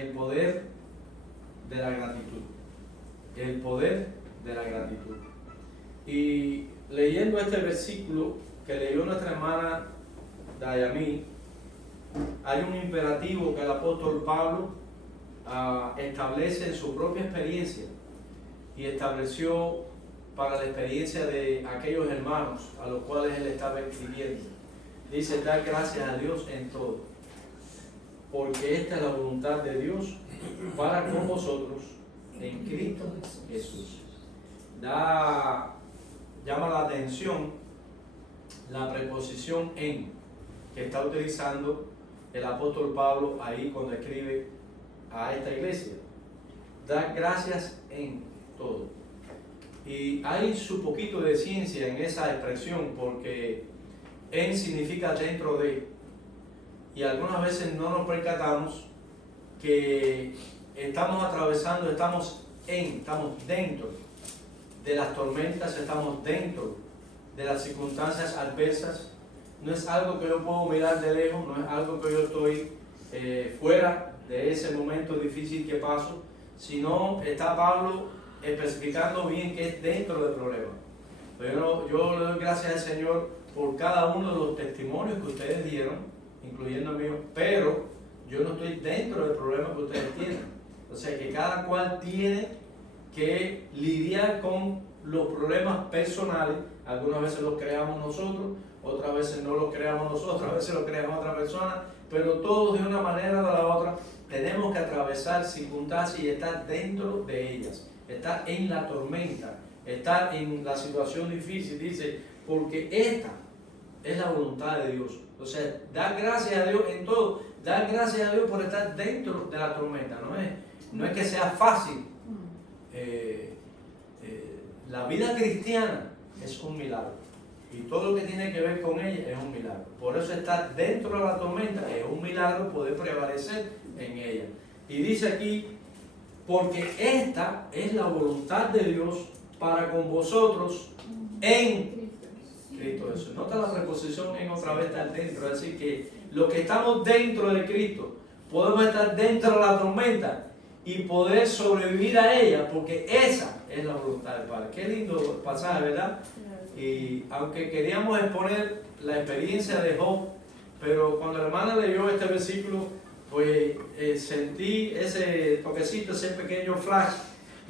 el poder de la gratitud. El poder de la gratitud. Y leyendo este versículo que leyó nuestra hermana Dayamí, hay un imperativo que el apóstol Pablo establece en su propia experiencia y estableció para la experiencia de aquellos hermanos a los cuales él estaba escribiendo. Dice: dar gracias a Dios en todo, porque esta es la voluntad de Dios para con vosotros en Cristo Jesús. Llama la atención la preposición en que está utilizando el apóstol Pablo ahí cuando escribe a esta iglesia. Dar gracias en todo. Y hay su poquito de ciencia en esa expresión, porque en significa dentro de, y algunas veces no nos percatamos que estamos atravesando, estamos dentro de las tormentas, estamos dentro de las circunstancias adversas. No es algo que yo puedo mirar de lejos, no es algo que yo estoy fuera de ese momento difícil que paso, sino está Pablo especificando bien que es dentro del problema. Pero yo le doy gracias al Señor por cada uno de los testimonios que ustedes dieron, incluyendo el mío, pero yo no estoy dentro del problema que ustedes tienen. O sea que cada cual tiene que lidiar con los problemas personales. Algunas veces los creamos nosotros, otras veces no los creamos nosotros, otras veces los creamos otra persona, pero todos de una manera o de la otra tenemos que atravesar circunstancias y estar dentro de ellas, estar en la tormenta, estar en la situación difícil. Dice, porque esta es la voluntad de Dios. O sea, dar gracias a Dios en todo, dar gracias a Dios por estar dentro de la tormenta. No es que sea fácil. La vida cristiana es un milagro, y todo lo que tiene que ver con ella es un milagro. Por eso estar dentro de la tormenta es un milagro, poder prevalecer en ella. Y dice aquí, porque esta es la voluntad de Dios para con vosotros en Cristo Jesús. Nota la preposición en otra vez, estar dentro. Es decir, que los que estamos dentro de Cristo podemos estar dentro de la tormenta y poder sobrevivir a ella, porque esa es la voluntad del Padre. Qué lindo pasaje, ¿verdad? Y aunque queríamos exponer la experiencia de Job, pero cuando la hermana leyó este versículo, pues sentí ese toquecito, ese pequeño flash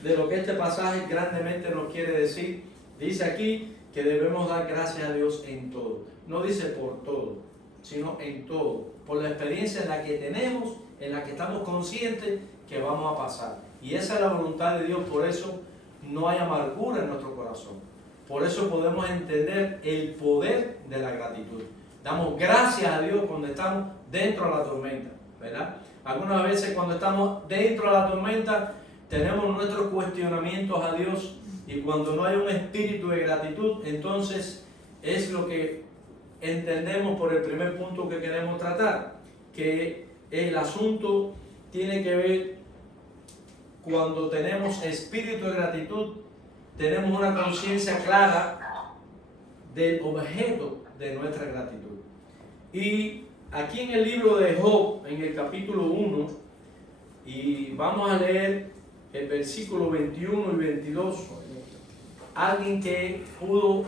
de lo que este pasaje grandemente nos quiere decir. Dice aquí que debemos dar gracias a Dios en todo. No dice por todo, sino en todo. Por la experiencia en la que tenemos, en la que estamos conscientes que vamos a pasar. Y esa es la voluntad de Dios. Por eso no hay amargura en nuestro corazón. Por eso podemos entender el poder de la gratitud. Damos gracias a Dios cuando estamos dentro de la tormenta, ¿verdad? Algunas veces cuando estamos dentro de la tormenta tenemos nuestros cuestionamientos a Dios, y cuando no hay un espíritu de gratitud, entonces es lo que entendemos por el primer punto que queremos tratar, que el asunto tiene que ver cuando tenemos espíritu de gratitud, tenemos una conciencia clara del objeto de nuestra gratitud. Y aquí en el libro de Job, en el capítulo 1, y vamos a leer el versículo 21 y 22, alguien que pudo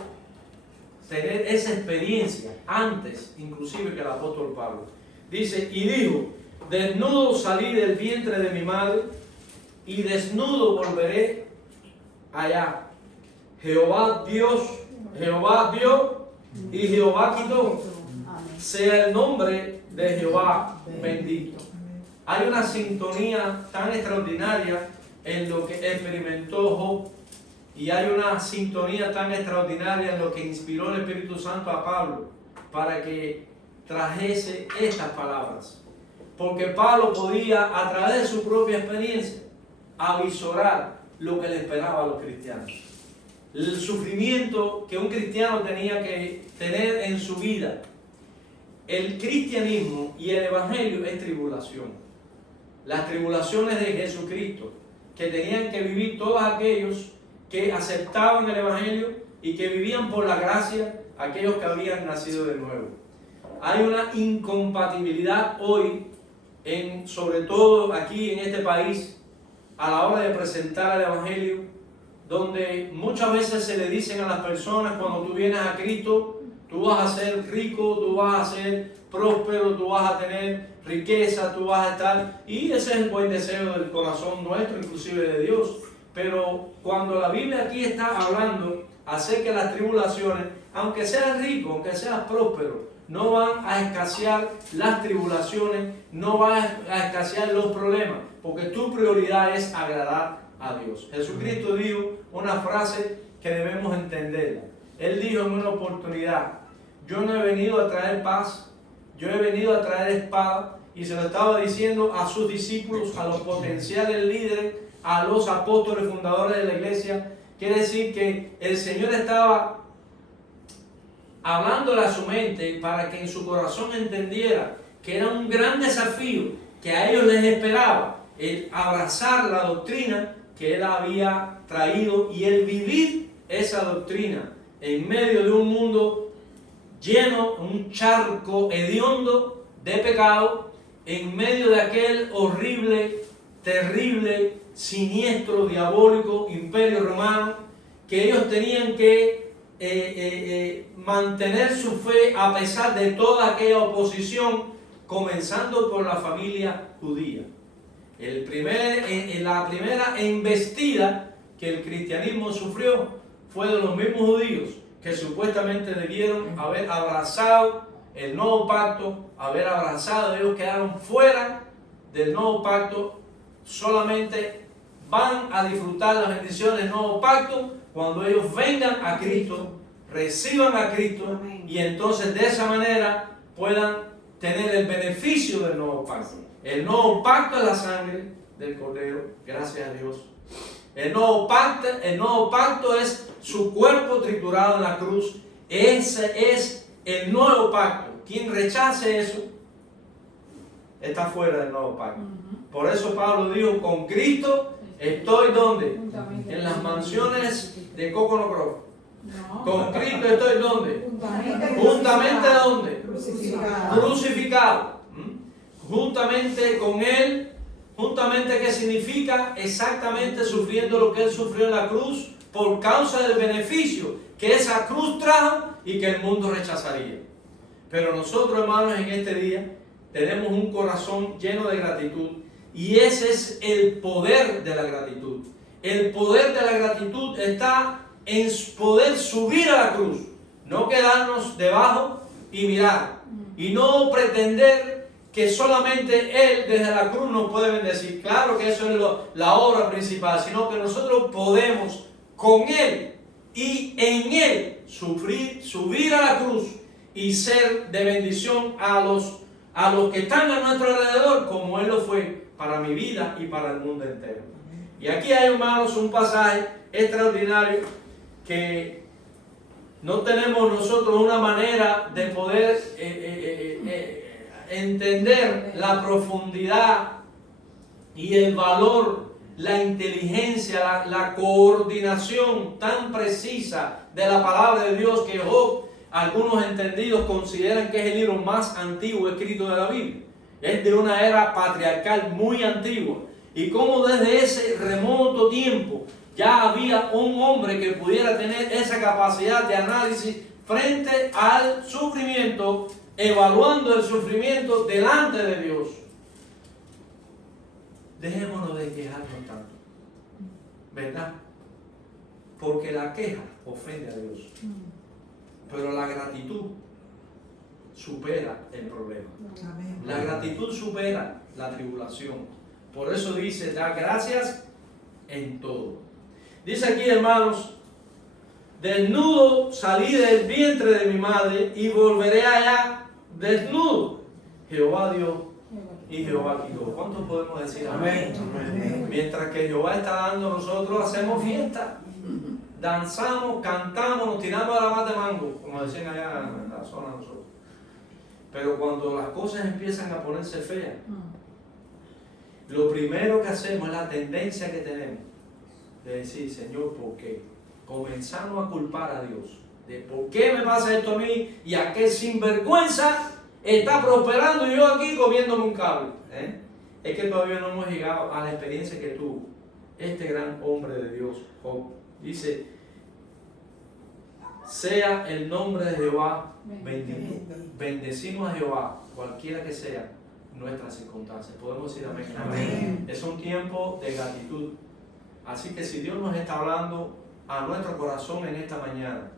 tener esa experiencia antes, inclusive, que el apóstol Pablo. Dice, y dijo, desnudo salí del vientre de mi madre, y desnudo volveré allá. Jehová dio y Jehová quitó. Sea el nombre de Jehová bendito. Hay una sintonía tan extraordinaria en lo que experimentó Job, y hay una sintonía tan extraordinaria en lo que inspiró el Espíritu Santo a Pablo para que trajese estas palabras. Porque Pablo podía, a través de su propia experiencia, avisorar lo que le esperaba a los cristianos. El sufrimiento que un cristiano tenía que tener en su vida. El cristianismo y el evangelio es tribulación. Las tribulaciones de Jesucristo que tenían que vivir todos aquellos que aceptaban el evangelio y que vivían por la gracia, aquellos que habían nacido de nuevo. Hay una incompatibilidad hoy sobre todo aquí en este país, a la hora de presentar el Evangelio, donde muchas veces se le dicen a las personas, cuando tú vienes a Cristo, tú vas a ser rico, tú vas a ser próspero, tú vas a tener riqueza, tú vas a estar, y ese es el buen deseo del corazón nuestro, inclusive de Dios. Pero cuando la Biblia aquí está hablando acerca de las tribulaciones, aunque seas rico, aunque seas próspero, no van a escasear las tribulaciones, no van a escasear los problemas, porque tu prioridad es agradar a Dios. Jesucristo dijo una frase que debemos entenderla. Él dijo en una oportunidad: yo no he venido a traer paz, yo he venido a traer espada. Y se lo estaba diciendo a sus discípulos, a los potenciales líderes, a los apóstoles fundadores de la iglesia. Quiere decir que el Señor estaba hablándole a su mente para que en su corazón entendiera que era un gran desafío que a ellos les esperaba, el abrazar la doctrina que Él había traído y el vivir esa doctrina en medio de un mundo lleno, un charco hediondo de pecado, en medio de aquel horrible, terrible, siniestro, diabólico imperio romano, que ellos tenían que mantener su fe a pesar de toda aquella oposición, comenzando por la familia judía. La primera embestida que el cristianismo sufrió fue de los mismos judíos, que supuestamente debieron haber abrazado el nuevo pacto, haber abrazado. Ellos quedaron fuera del nuevo pacto, solamente van a disfrutar las bendiciones del nuevo pacto cuando ellos vengan a Cristo, reciban a Cristo, y entonces de esa manera puedan tener el beneficio del nuevo pacto. El nuevo pacto es la sangre del Cordero, gracias a Dios. El nuevo pacto es su cuerpo triturado en la cruz. Ese es el nuevo pacto. Quien rechace eso está fuera del nuevo pacto. Por eso Pablo dijo: con Cristo estoy ¿dónde? En las mansiones de Coconut Grove. Con Cristo estoy ¿dónde? Juntamente ¿dónde? Crucificado. Juntamente con Él. Juntamente, ¿qué significa? Exactamente sufriendo lo que Él sufrió en la cruz, por causa del beneficio que esa cruz trajo y que el mundo rechazaría. Pero nosotros, hermanos, en este día tenemos un corazón lleno de gratitud, y ese es el poder de la gratitud. El poder de la gratitud está en poder subir a la cruz, no quedarnos debajo y mirar, y no pretender que solamente Él desde la cruz nos puede bendecir. Claro que eso es la obra principal, sino que nosotros podemos con Él y en Él subir a la cruz y ser de bendición a los que están a nuestro alrededor, como Él lo fue para mi vida y para el mundo entero. Y aquí hay, hermanos, un pasaje extraordinario que no tenemos nosotros una manera de poder entender la profundidad y el valor, la inteligencia, la coordinación tan precisa de la palabra de Dios, que Job, algunos entendidos consideran que es el libro más antiguo escrito de la Biblia. Es de una era patriarcal muy antigua, y como desde ese remoto tiempo ya había un hombre que pudiera tener esa capacidad de análisis frente al sufrimiento, evaluando el sufrimiento delante de Dios. Dejémonos de quejarnos tanto, ¿verdad? Porque la queja ofende a Dios, pero la gratitud supera el problema. La gratitud supera la tribulación. Por eso dice: da gracias en todo. Dice aquí, hermanos: desnudo salí del vientre de mi madre y volveré allá desnudo. Jehová dio y Jehová quitó. ¿Cuántos podemos decir amén? Amén. Mientras que Jehová está dando, nosotros hacemos fiesta, danzamos, cantamos, nos tiramos a la mata de mango, como decían allá en la zona de nosotros. Pero cuando las cosas empiezan a ponerse feas, lo primero que hacemos es la tendencia que tenemos de decir: Señor, ¿por qué? Comenzamos a culpar a Dios de por qué me pasa esto a mí, y aquel sinvergüenza está prosperando y yo aquí comiéndome un cable. Es que todavía no hemos llegado a la experiencia que tuvo este gran hombre de Dios, Job. Dice, sea el nombre de Jehová bendito. Bendecimos a Jehová, cualquiera que sea nuestras circunstancias. Podemos decir amén. Amén. Es un tiempo de gratitud. Así que si Dios nos está hablando a nuestro corazón en esta mañana,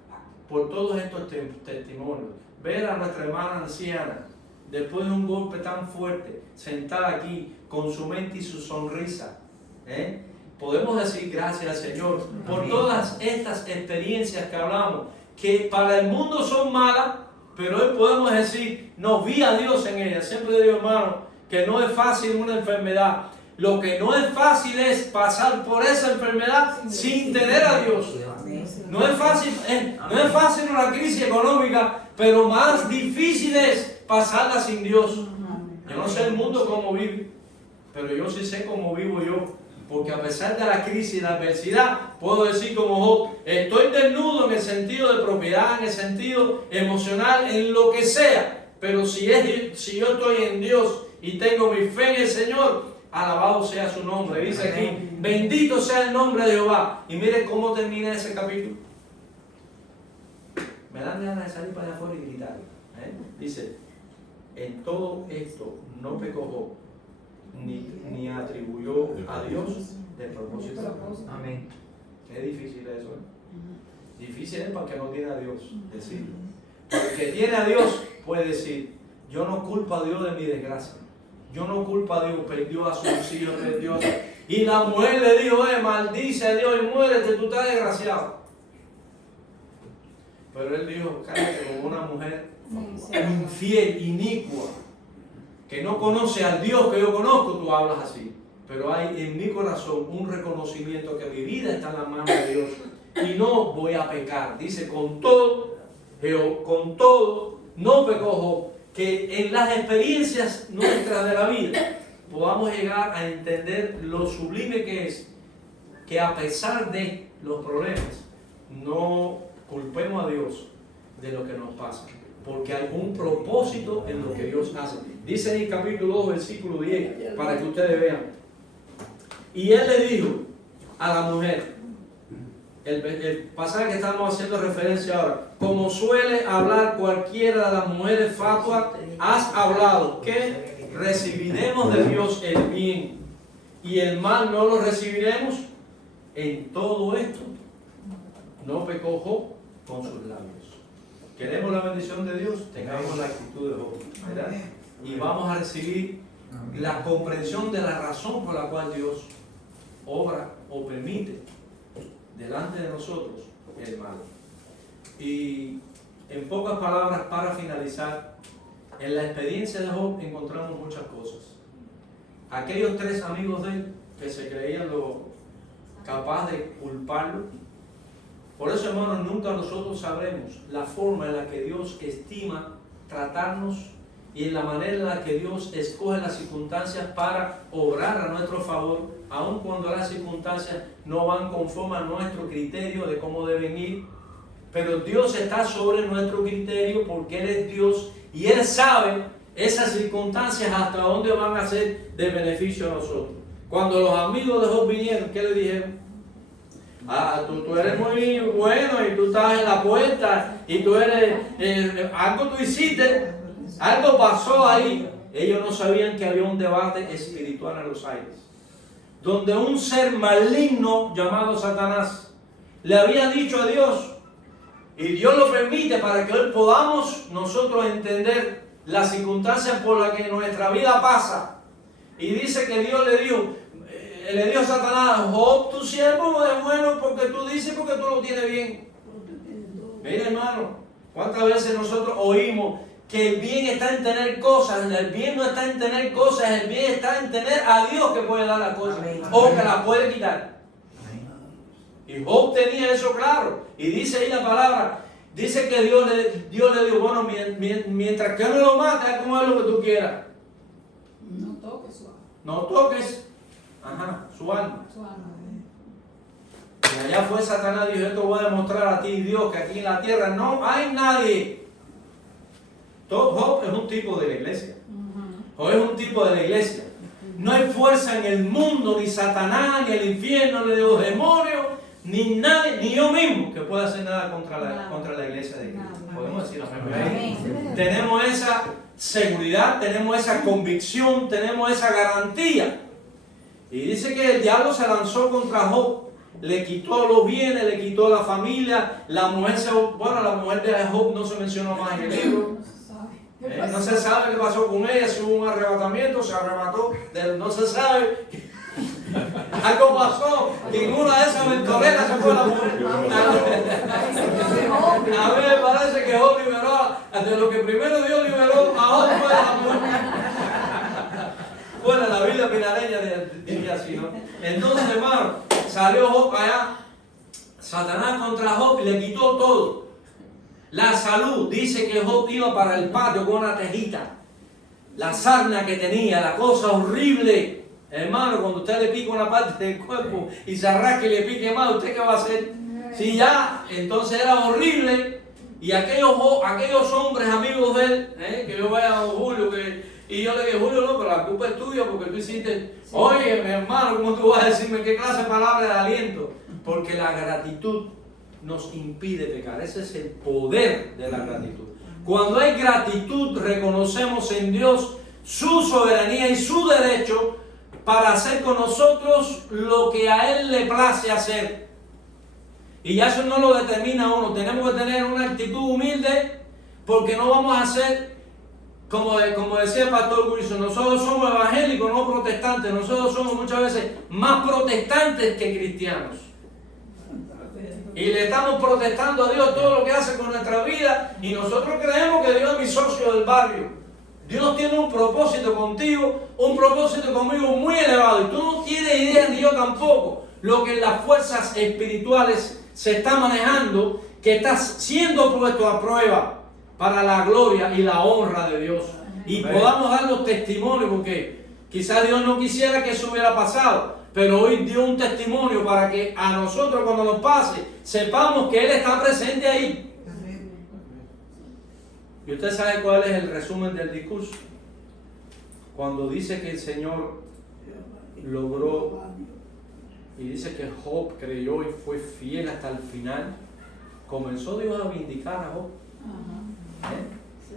por todos estos testimonios, ver a nuestra hermana anciana, después de un golpe tan fuerte, sentada aquí con su mente y su sonrisa, podemos decir gracias al Señor por Amén. todas estas experiencias que hablamos, que para el mundo son malas, pero hoy podemos decir, no, vi a Dios en ellas. Siempre digo, hermano, que no es fácil una enfermedad. Lo que no es fácil es pasar por esa enfermedad sin tener a Dios. No es fácil una crisis económica, pero más difícil es pasarla sin Dios. Yo no sé el mundo cómo vive, pero yo sí sé cómo vivo yo. Porque a pesar de la crisis y la adversidad, puedo decir como Job, estoy desnudo en el sentido de propiedad, en el sentido emocional, en lo que sea. Pero si yo estoy en Dios y tengo mi fe en el Señor, alabado sea su nombre. Dice aquí, bendito sea el nombre de Jehová. Y mire cómo termina ese capítulo. Me dan ganas de salir para allá afuera y gritar. Dice, en todo esto no pecó Job, ni atribuyó a Dios de propósito. Amén. Qué difícil eso, Difícil es para el que no tiene a Dios decirlo. El que tiene a Dios puede decir, yo no culpo a Dios de mi desgracia. Yo no culpo a Dios, perdió a sus hijos, perdió. Y la mujer le dijo, maldice a Dios y muérete, tú estás desgraciado. Pero él dijo, cállate como una mujer infiel, inicua, que no conoce al Dios que yo conozco, tú hablas así. Pero hay en mi corazón un reconocimiento que mi vida está en la mano de Dios y no voy a pecar. Dice, con todo, no pecó Job. Que en las experiencias nuestras de la vida podamos llegar a entender lo sublime que es que a pesar de los problemas no culpemos a Dios de lo que nos pasa, porque hay un propósito en lo que Dios hace. Dice en el capítulo 2, versículo 10, para que ustedes vean. Y él le dijo a la mujer, el pasaje que estamos haciendo referencia ahora, como suele hablar cualquiera de las mujeres fatuas, has hablado que recibiremos de Dios el bien y el mal no lo recibiremos. En todo esto no pecó Job con sus labios. Queremos la bendición de Dios, tengamos la actitud de Job, ¿verdad? Y vamos a recibir la comprensión de la razón por la cual Dios obra o permite delante de nosotros el mal. Y en pocas palabras, para finalizar, en la experiencia de Job encontramos muchas cosas. Aquellos 3 amigos de él que se creían capaz de culparlo. Por eso, hermanos, nunca nosotros sabremos la forma en la que Dios estima tratarnos y en la manera en la que Dios escoge las circunstancias para obrar a nuestro favor, aun cuando las circunstancias no van conforme a nuestro criterio de cómo deben ir. Pero Dios está sobre nuestro criterio porque Él es Dios y Él sabe esas circunstancias hasta dónde van a ser de beneficio a nosotros. Cuando los amigos de Job vinieron, ¿qué le dijeron? Tú eres muy bueno y tú estás en la puerta y tú eres, algo tú hiciste, algo pasó ahí. Ellos no sabían que había un debate espiritual en los aires, donde un ser maligno llamado Satanás le había dicho a Dios, y Dios lo permite para que hoy podamos nosotros entender las circunstancias por las que nuestra vida pasa. Y dice que Dios le dijo a Satanás, Job, tu siervo es bueno porque tú dices, porque tú lo tienes bien. Mira, hermano, cuántas veces nosotros oímos que el bien está en tener cosas, el bien no está en tener cosas, el bien está en tener a Dios que puede dar las cosas o que las puede quitar. Y Job tenía eso claro. Y dice ahí la palabra, dice que Dios le dijo, bueno, mientras que no lo mate, haz como es lo que tú quieras. No toques su alma. No toques su alma. Y allá fue Satanás y dijo, esto voy a demostrar a ti, Dios, que aquí en la tierra no hay nadie Job es un tipo de la iglesia. Job es un tipo de la iglesia. No hay fuerza en el mundo, ni Satanás, ni el infierno, ni los demonios, ni nadie, ni yo mismo, que pueda hacer nada contra la iglesia de Cristo. Podemos decir amén. Tenemos esa seguridad, tenemos esa convicción, tenemos esa garantía. Y dice que el diablo se lanzó contra Job, le quitó los bienes, le quitó la familia, la mujer de Job no se mencionó más en el libro. No se sabe qué pasó con ella, si hubo un arrebatamiento, se arrebató, no se sabe. Algo pasó, ninguna de esas ventoleras se fue a la mujer. A mí me parece que Job liberó, de lo que primero Dios liberó, a Job fue la mujer. Bueno, la Biblia pinareña diría así, ¿no? Entonces, hermano, salió Job allá, Satanás contra Job y le quitó todo. La salud, dice que Job iba para el patio con una tejita. La sarna que tenía, la cosa horrible. Hermano, cuando usted le pica una parte del cuerpo y se arranca y le pique más, ¿usted qué va a hacer? Si ya, entonces era horrible. Y aquellos hombres amigos de él, que yo vaya a Julio, y yo le dije, Julio, no, pero la culpa es tuya porque tú hiciste, oye, mi hermano, ¿cómo tú vas a decirme qué clase de palabra de aliento? Porque la gratitud nos impide pecar. Ese es el poder de la gratitud. Cuando hay gratitud, reconocemos en Dios su soberanía y su derecho para hacer con nosotros lo que a Él le place hacer. Y ya eso no lo determina uno. Tenemos que tener una actitud humilde, porque no vamos a hacer, como decía el pastor Wilson, nosotros somos evangélicos, no protestantes. Nosotros somos muchas veces más protestantes que cristianos. Y le estamos protestando a Dios todo lo que hace con nuestra vida, y nosotros creemos que Dios es mi socio del barrio. Dios tiene un propósito contigo, un propósito conmigo muy elevado, y tú no tienes idea, ni yo tampoco, lo que en las fuerzas espirituales se está manejando, que está siendo puesto a prueba para la gloria y la honra de Dios. Y podamos dar los testimonios, porque quizás Dios no quisiera que eso hubiera pasado, pero hoy dio un testimonio para que a nosotros, cuando nos pase, sepamos que Él está presente ahí. ¿Y usted sabe cuál es el resumen del discurso? Cuando dice que el Señor logró, y dice que Job creyó y fue fiel hasta el final, comenzó Dios a vindicar a Job.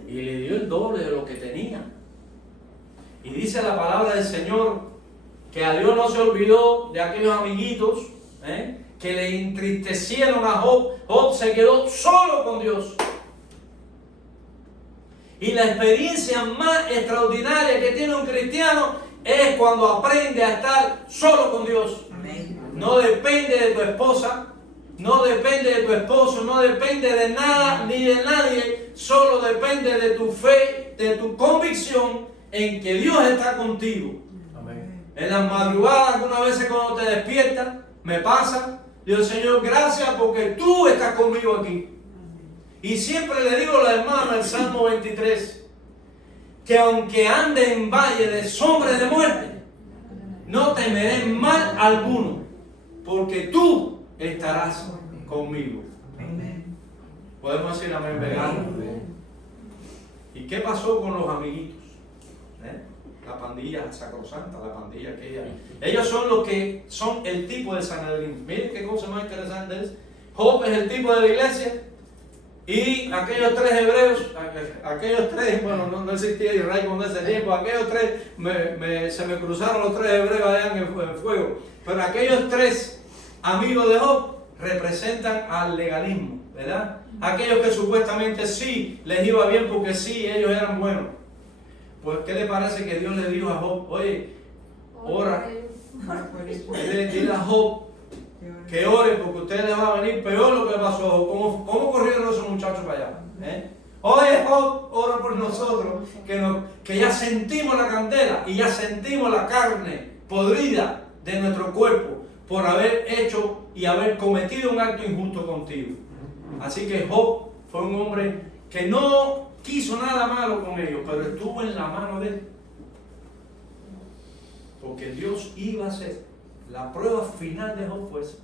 Y le dio el doble de lo que tenía. Y dice la palabra del Señor que a Dios no se olvidó de aquellos amiguitos que le entristecieron a Job. Job se quedó solo con Dios. Y la experiencia más extraordinaria que tiene un cristiano es cuando aprende a estar solo con Dios. No depende de tu esposa, no depende de tu esposo, no depende de nada ni de nadie, solo depende de tu fe, de tu convicción en que Dios está contigo. Amén. En las madrugadas, algunas veces cuando te despiertas, me pasa, digo, Señor, gracias porque tú estás conmigo aquí. Y siempre le digo a la hermana el Salmo 23, que aunque ande en valle de sombra de muerte, no temeré mal alguno, porque tú estarás conmigo. Amén. Podemos decir amén, ¿verdad? ¿Y qué pasó con los amiguitos? La pandilla sacrosanta, la pandilla aquella. Ellos son los que son el tipo de Sanedrín. Miren qué cosa más interesante es. Job es el tipo de la iglesia. Y aquellos tres hebreos, bueno, no existía Israel con ese tiempo, aquellos tres, se me cruzaron los tres hebreos allá en el fuego, pero aquellos tres amigos de Job representan al legalismo, ¿verdad? Aquellos que supuestamente sí les iba bien porque sí, ellos eran buenos. Pues, ¿qué le parece que Dios le dijo a Job? Oye, ora, dile a Job que ore, porque a ustedes les va a venir peor lo que le pasó a Job. ¿Cómo corrieron esos muchachos para allá? Oye, Job, ora por nosotros, que ya sentimos la candela y ya sentimos la carne podrida de nuestro cuerpo por haber hecho y haber cometido un acto injusto contigo. Así que Job fue un hombre que no quiso nada malo con ellos, pero estuvo en la mano de él. Porque Dios iba a hacer la prueba final de Job fue esa.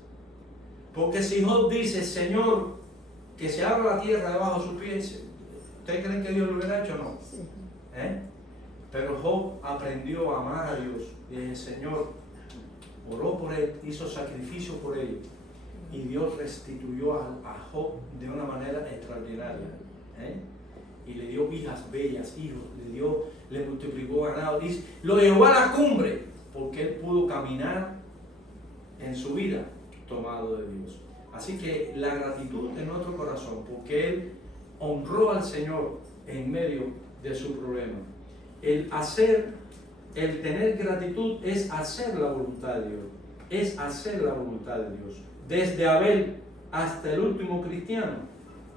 Porque si Job dice, Señor, que se abra la tierra debajo de sus pies, ¿Ustedes creen que Dios lo hubiera hecho o no? Sí. Pero Job aprendió a amar a Dios y el Señor oró por él, hizo sacrificio por él y Dios restituyó a Job de una manera extraordinaria. Y le dio hijas bellas, hijos, le multiplicó ganado, lo llevó a la cumbre porque él pudo caminar en su vida tomado de Dios. Así que la gratitud en nuestro corazón, porque él honró al Señor en medio de su problema. El tener gratitud es hacer la voluntad de Dios, es hacer la voluntad de Dios. Desde Abel hasta el último cristiano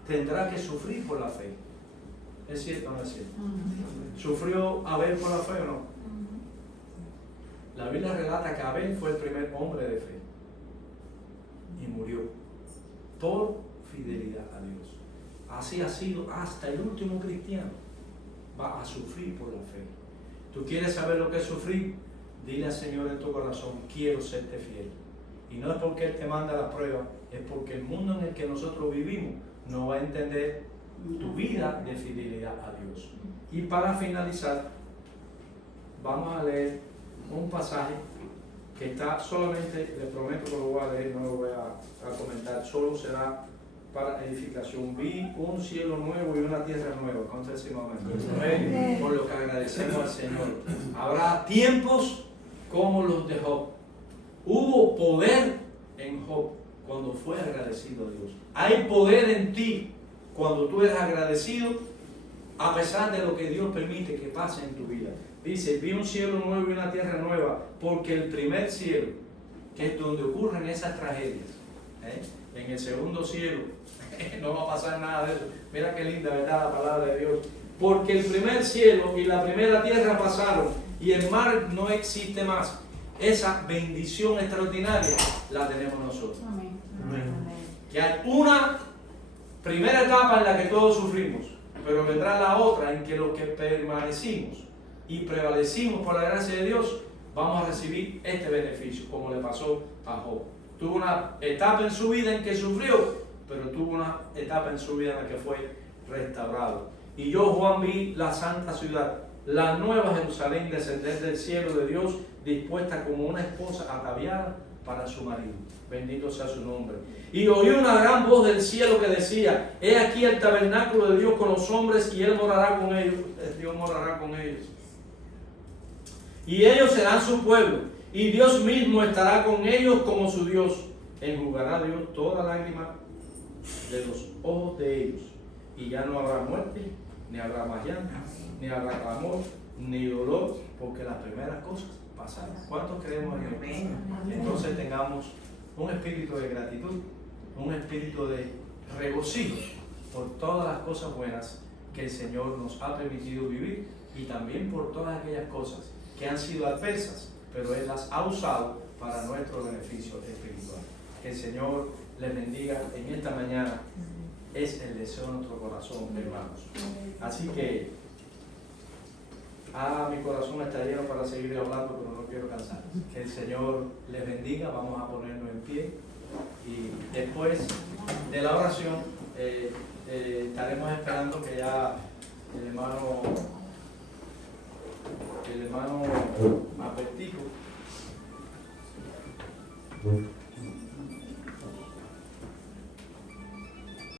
tendrá que sufrir por la fe. ¿Es cierto o no es cierto? ¿Sufrió Abel por la fe o no? La Biblia relata que Abel fue el primer hombre de fe y murió por fidelidad a Dios. Así ha sido hasta el último cristiano. Va a sufrir por la fe. ¿Tú quieres saber lo que es sufrir? Dile al Señor en tu corazón, quiero serte fiel. Y no es porque Él te manda la prueba, es porque el mundo en el que nosotros vivimos no va a entender tu vida de fidelidad a Dios. Y para finalizar, vamos a leer un pasaje que está solamente, le prometo que lo voy a leer, no lo voy a comentar, solo será para edificación. Vi un cielo nuevo y una tierra nueva. ¿Cuánto decimos amén? Por lo que agradecemos al Señor. Habrá tiempos como los de Job. Hubo poder en Job cuando fue agradecido a Dios. Hay poder en ti cuando tú eres agradecido, a pesar de lo que Dios permite que pase en tu vida. Dice, vi un cielo nuevo y una tierra nueva, porque el primer cielo, que es donde ocurren esas tragedias, en el segundo cielo no va a pasar nada de eso. Mira qué linda, ¿verdad?, la palabra de Dios. Porque el primer cielo y la primera tierra pasaron y el mar no existe más. Esa bendición extraordinaria la tenemos nosotros. Amén. Que hay una primera etapa en la que todos sufrimos, pero vendrá la otra en que los que permanecimos y prevalecimos por la gracia de Dios vamos a recibir este beneficio, como le pasó a Job. Tuvo una etapa en su vida en que sufrió, pero tuvo una etapa en su vida en la que fue restaurado. Y yo, Juan, vi la santa ciudad, la nueva Jerusalén, descender del cielo de Dios, dispuesta como una esposa ataviada para su marido. Bendito sea su nombre. Y oí una gran voz del cielo que decía, he aquí el tabernáculo de Dios con los hombres y Él morará con ellos. Dios morará con ellos. Y ellos serán su pueblo, y Dios mismo estará con ellos como su Dios. Enjugará Dios toda lágrima de los ojos de ellos. Y ya no habrá muerte, ni habrá más llanto, ni habrá clamor, ni dolor, porque las primeras cosas pasaron. ¿Cuántos creemos en Dios? Entonces tengamos un espíritu de gratitud, un espíritu de regocijo por todas las cosas buenas que el Señor nos ha permitido vivir y también por todas aquellas cosas que han sido adversas, pero Él las ha usado para nuestro beneficio espiritual. Que el Señor les bendiga en esta mañana. Es el deseo de nuestro corazón, hermanos. Así que mi corazón está lleno para seguir hablando, pero no quiero cansar. Que el Señor les bendiga. Vamos a ponernos en pie y después de la oración estaremos esperando que ya el hermano Apetico